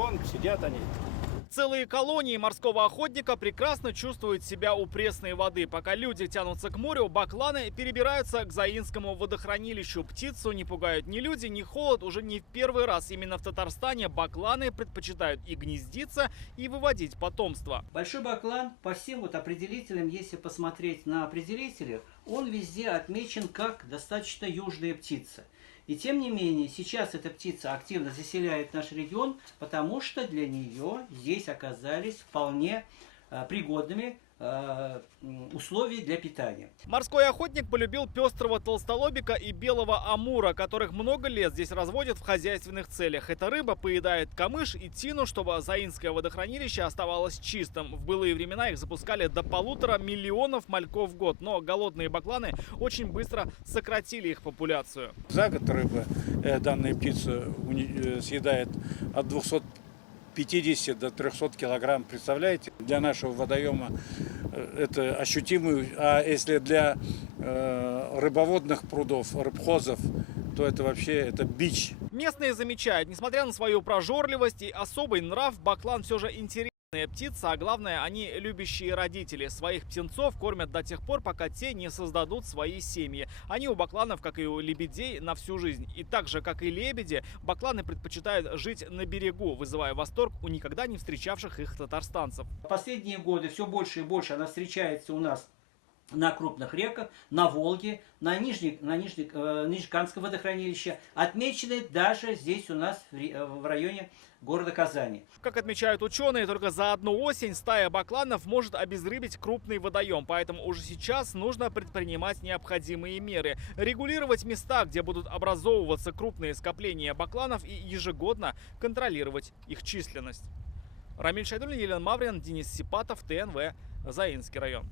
Вон сидят они. Целые колонии морского охотника прекрасно чувствуют себя у пресной воды. Пока люди тянутся к морю, бакланы перебираются к Заинскому водохранилищу. Птицу не пугают ни люди, ни холод. Уже не в первый раз именно в Татарстане бакланы предпочитают и гнездиться, и выводить потомство. Большой баклан по всем определителям, если посмотреть на определители, он везде отмечен как достаточно южная птица. И тем не менее, сейчас эта птица активно заселяет наш регион, потому что для нее здесь оказались вполне пригодными условия для питания. Морской охотник полюбил пестрого толстолобика и белого амура, которых много лет здесь разводят в хозяйственных целях. Эта рыба поедает камыш и тину, чтобы Заинское водохранилище оставалось чистым. В былые времена их запускали до 1,5 миллиона мальков в год, но голодные бакланы очень быстро сократили их популяцию. За год рыба, данная птица, съедает от 250 до 300 килограмм. Представляете? Для нашего водоема это ощутимый. А если для рыбоводных прудов, рыбхозов, то это вообще это бич. Местные замечают, несмотря на свою прожорливость и особый нрав, баклан все же интересная птица, а главное, они любящие родители. Своих птенцов кормят до тех пор, пока те не создадут свои семьи. Они у бакланов, как и у лебедей, на всю жизнь. И так же, как и лебеди, бакланы предпочитают жить на берегу, вызывая восторг у никогда не встречавших их татарстанцев. Последние годы все больше и больше она встречается у нас на крупных реках, на Волге, на Нижнекамском водохранилище, отмечены даже здесь у нас в районе города Казани. Как отмечают ученые, только за одну осень стая бакланов может обезрыбить крупный водоем, поэтому уже сейчас нужно предпринимать необходимые меры. Регулировать места, где будут образовываться крупные скопления бакланов, и ежегодно контролировать их численность. Рамиль Шайдуллин, Елена Маврин, Денис Сипатов, ТНВ, Заинский район.